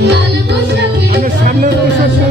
আমরা সামনে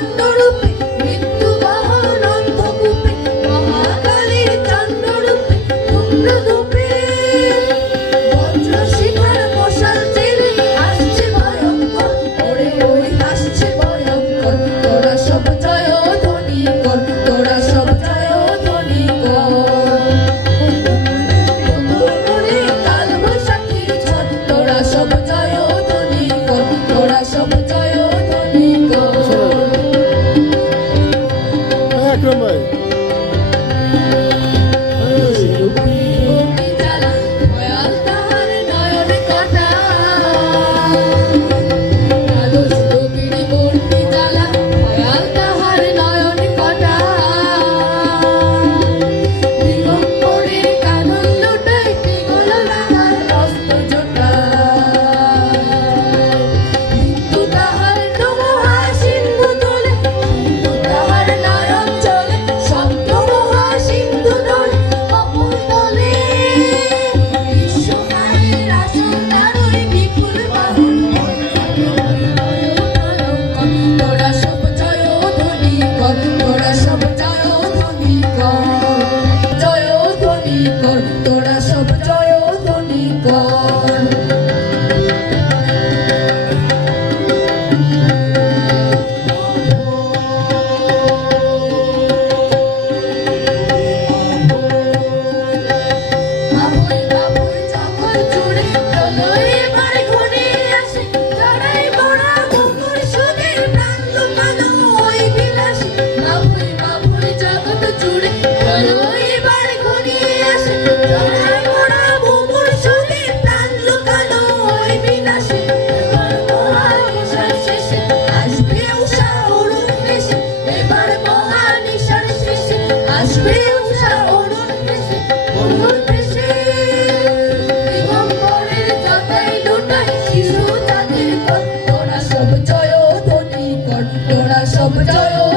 সুন্দর 我们加油